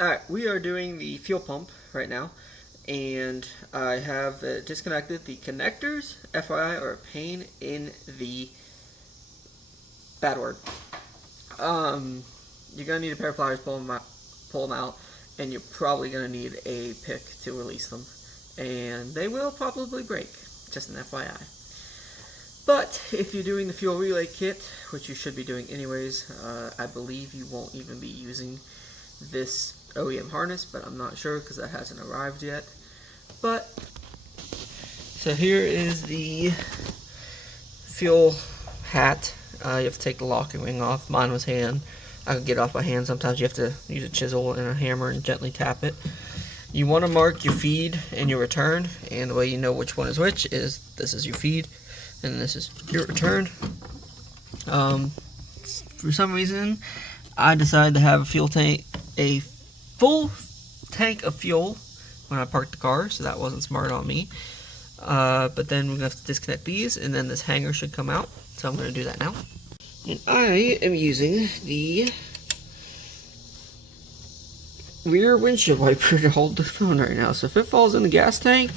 Alright, we are doing the fuel pump right now, and I have disconnected the connectors. FYI, are a pain in the bad word. You're gonna need a pair of pliers, pull them out, and you're probably gonna need a pick to release them, and they will probably break. Just an FYI. But if you're doing the fuel relay kit, which you should be doing anyways, I believe you won't even be using this OEM harness, but I'm not sure because that hasn't arrived yet. But so here is the fuel hat. You have to take the locking ring off. Mine was hand. I can get it off by hand. Sometimes you have to use a chisel and a hammer and gently tap it. You want to mark your feed and your return, and the way you know which one is which is this is your feed and this is your return. For some reason, I decided to have a full tank of fuel when I parked the car, so that wasn't smart on me. But then we're going to have to disconnect these, and then this hanger should come out, so I'm going to do that now. And I am using the rear windshield wiper to hold the phone right now, so if it falls in the gas tank,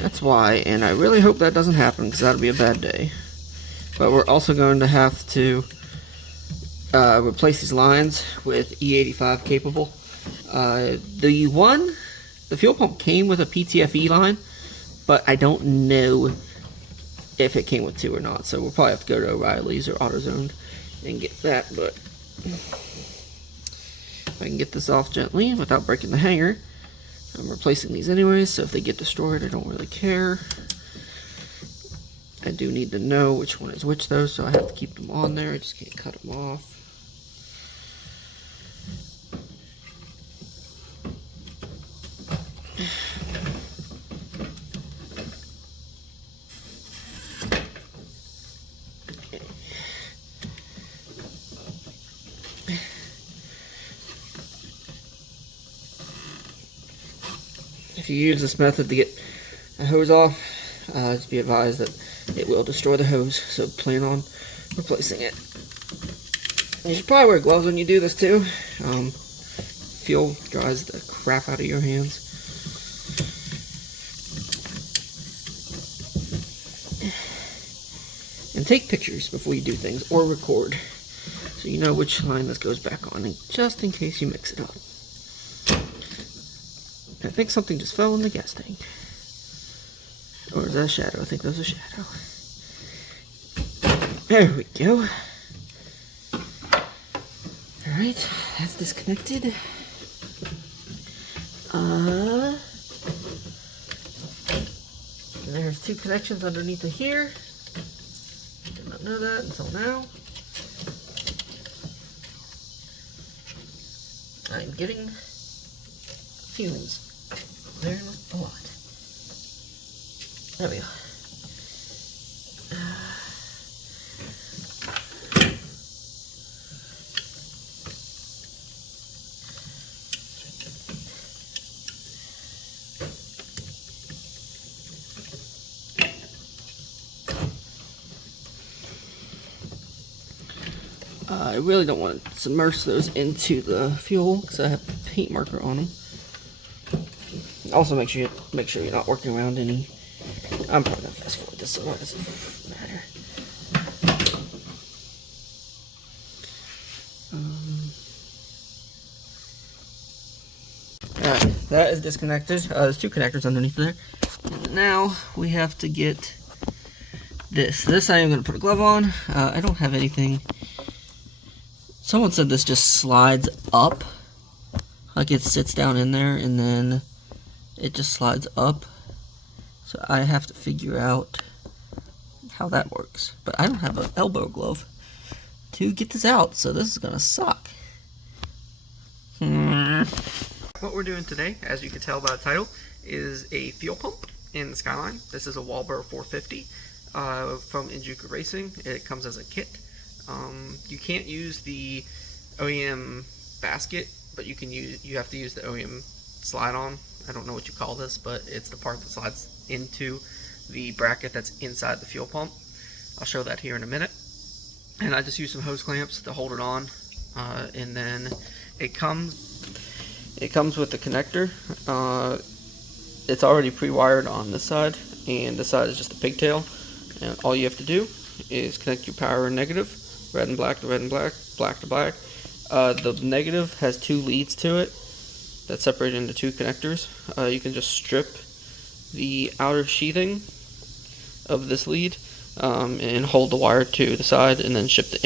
that's why, and I really hope that doesn't happen, because that would be a bad day. But we're also going to have to replace these lines with E85 capable. The fuel pump came with a PTFE line, but I don't know if it came with two or not, so we'll probably have to go to O'Reilly's or AutoZone and get that. But if I can get this off gently without breaking the hanger, I'm replacing these anyways, so if they get destroyed, I don't really care. I do need to know which one is which though, so I have to keep them on there. I just can't cut them off. If you use this method to get a hose off, just be advised that it will destroy the hose, so plan on replacing it. You should probably wear gloves when you do this too. Fuel dries the crap out of your hands. And take pictures before you do things, or record, so you know which line this goes back on, just in case you mix it up. I think something just fell in the gas tank. Or is that a shadow? I think that was a shadow. There we go. Alright, that's disconnected. There's two connections underneath of here. Did not know that until now. I'm getting fumes. Very much a lot. There we go. I really don't want to submerge those into the fuel because I have a paint marker on them. Also, make sure you're not working around any. I'm probably gonna fast forward this, so it doesn't matter. Alright, that is disconnected. There's two connectors underneath there. And now we have to get this. This I am gonna put a glove on. I don't have anything. Someone said this just slides up, like it sits down in there and then it just slides up. So I have to figure out how that works. But I don't have an elbow glove to get this out, so this is gonna suck. What we're doing today, as you can tell by the title, is a fuel pump in the Skyline. This is a Walbro 450 from Injectors Racing. It comes as a kit. You can't use the OEM basket, but you have to use the OEM slide-on. I don't know what you call this, but it's the part that slides into the bracket that's inside the fuel pump. I'll show that here in a minute. And I just use some hose clamps to hold it on, and then it comes It comes with the connector. It's already pre-wired on this side, and this side is just a pigtail. And all you have to do is connect your power and negative, red and black to red and black, black to black. The negative has 2 leads to it that's separated into 2 connectors. You can just strip the outer sheathing of this lead and hold the wire to the side, and then strip the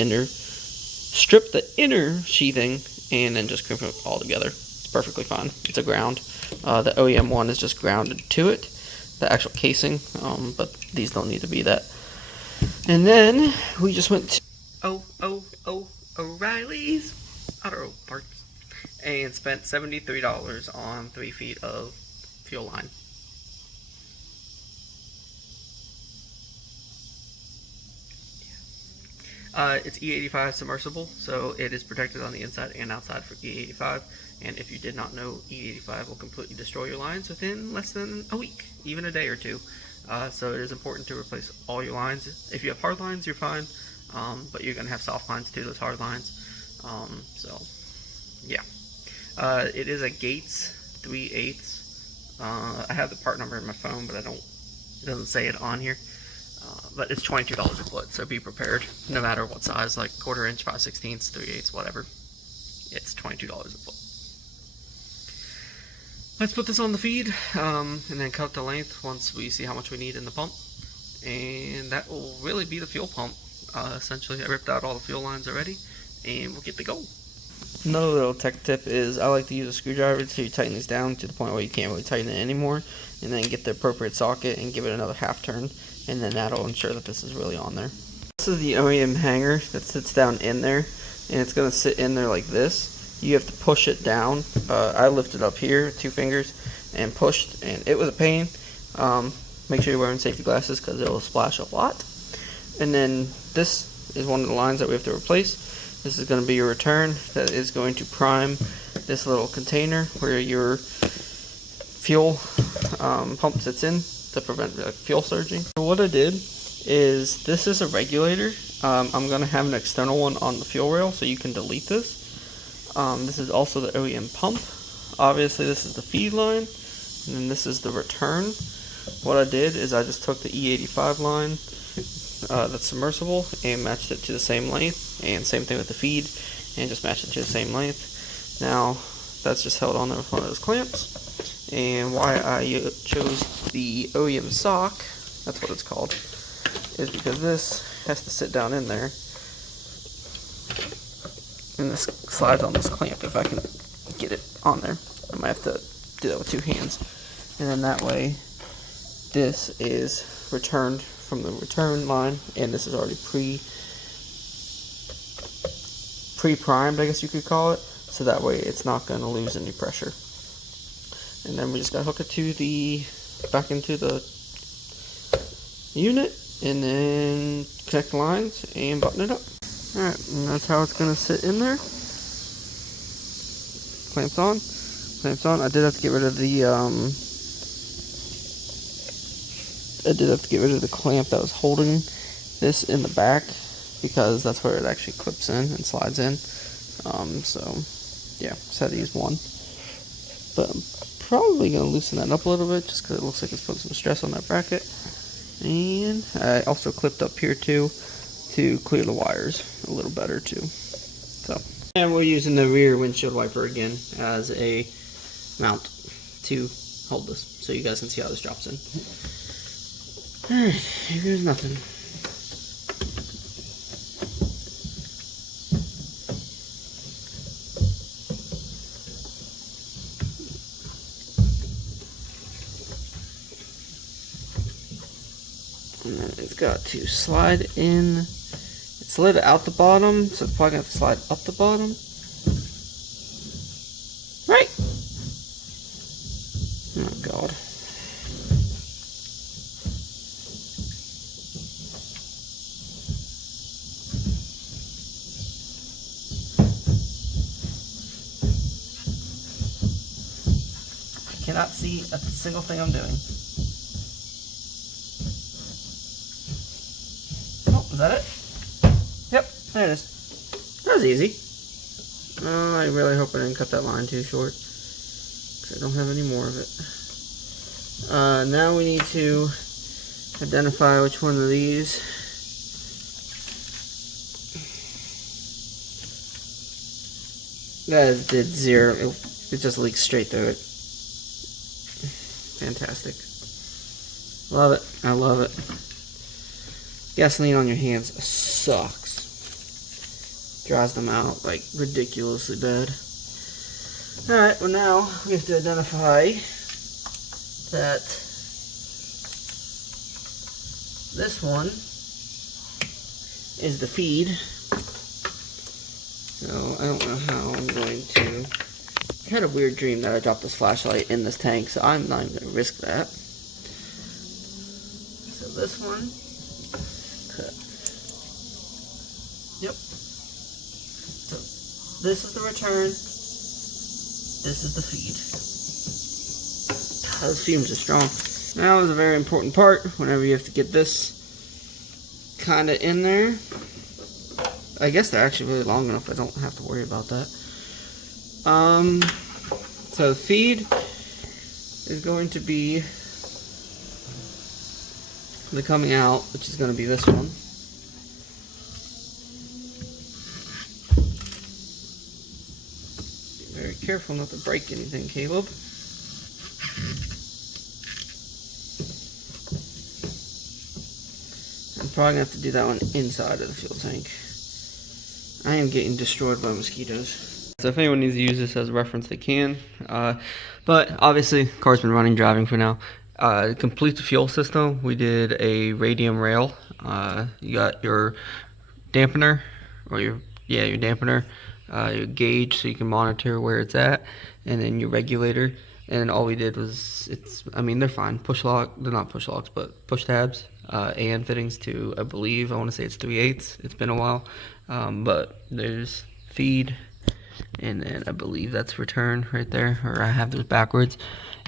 inner sheathing, and then just crimp it all together. It's perfectly fine. It's a ground. The OEM one is just grounded to it, the actual casing, but these don't need to be that. And then we just went to O'Reilly's Auto Parts and spent $73 on 3 feet of fuel line. It's E85 submersible, so it is protected on the inside and outside for E85. And if you did not know, E85 will completely destroy your lines within less than a week, even a day or two. So it is important to replace all your lines. If you have hard lines, you're fine, but you're going to have soft lines too, those hard lines. So, yeah. It is a Gates 3/8. I have the part number in my phone, but it doesn't say it on here. But it's $22 a foot, so be prepared. No matter what size, like 1/4 inch, 5/16, 3/8, whatever. It's $22 a foot. Let's put this on the feed, and then cut the length once we see how much we need in the pump. And that will really be the fuel pump. Essentially, I ripped out all the fuel lines already, and we'll get to go. Another little tech tip is I like to use a screwdriver to tighten these down to the point where you can't really tighten it anymore, and then get the appropriate socket and give it another half turn, and then that'll ensure that this is really on there. This is the OEM hanger that sits down in there, and it's going to sit in there like this. You have to push it down. I lifted up here, 2 fingers, and pushed, and it was a pain. Make sure you're wearing safety glasses because it will splash a lot. And then this is one of the lines that we have to replace. This is going to be your return that is going to prime this little container where your fuel pump sits in to prevent fuel surging. So what I did is, this is a regulator. I'm going to have an external one on the fuel rail so you can delete this. This is also the OEM pump. Obviously this is the feed line, and then this is the return. What I did is I just took the E85 line that's submersible and matched it to the same length, and same thing with the feed, and just matched it to the same length. Now that's just held on there with one of those clamps. And why I chose the OEM sock, that's what it's called, is because this has to sit down in there, and this slides on this clamp. If I can get it on there, I might have to do that with 2 hands, and then that way this is returned from the return line, and this is already pre-primed, I guess you could call it, so that way it's not going to lose any pressure. And then we just got to hook it to back into the unit, and then connect the lines and button it up. Alright, and that's how it's going to sit in there. Clamps on. Clamps on. I did have to get rid of the clamp that was holding this in the back, because that's where it actually clips in and slides in. So yeah, just had to use one. But I'm probably going to loosen that up a little bit just because it looks like it's putting some stress on that bracket. And I also clipped up here too to clear the wires a little better too. So, and we're using the rear windshield wiper again as a mount to hold this, so you guys can see how this drops in. Alright, here goes nothing. And then it's got to slide in. It slid out the bottom, so it's probably going to have to slide up the bottom. Right! Oh god. I cannot see a single thing I'm doing. Is that it? Yep, there it is. That was easy. I really hope I didn't cut that line too short. because I don't have any more of it. Now we need to identify which one of these that did 0. It just leaks straight through it. Fantastic. Love it. I love it. Gasoline on your hands sucks. Dries them out like ridiculously bad. Alright, well now we have to identify that this one is the feed. So I don't know how I'm going to. I had a weird dream that I dropped this flashlight in this tank, so I'm not even going to risk that. So this one, yep. So this is the return. This is the feed. God, those fumes are strong. Now is a very important part. Whenever you have to get this kind of in there. I guess they're actually really long enough. I don't have to worry about that. So the feed is going to be the coming out, which is going to be this one. Be very careful not to break anything, Caleb. I'm probably going to have to do that one inside of the fuel tank. I am getting destroyed by mosquitoes. So if anyone needs to use this as a reference, they can. But obviously, the car's been running, driving for now. To complete the fuel system, we did a Radium rail. You got your dampener, or your dampener, your gauge so you can monitor where it's at, and then your regulator. And all we did was, they're fine. Push lock, they're not push locks, but push tabs. AN fittings to, I want to say it's 3/8. It's been a while. But there's feed, and then I believe that's return right there, or I have those backwards.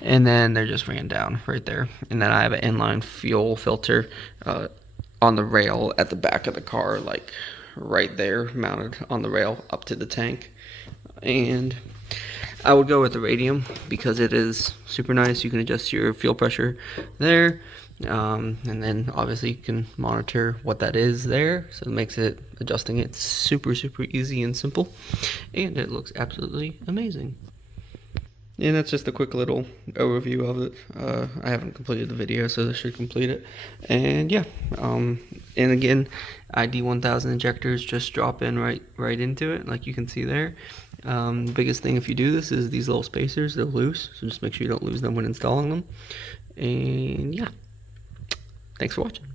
And then they're just ran down right there. And then I have an inline fuel filter on the rail at the back of the car, like right there, mounted on the rail up to the tank. And I would go with the Radium because it is super nice. You can adjust your fuel pressure there. And then obviously you can monitor what that is there, so it makes adjusting it super easy and simple, and it looks absolutely amazing. And that's just a quick little overview of it. I haven't completed the video, so this should complete it. And yeah, and again, ID1000 injectors just drop in right into it, like you can see there. The biggest thing if you do this is these little spacers, they're loose, so just make sure you don't lose them when installing them. And yeah. Thanks for watching.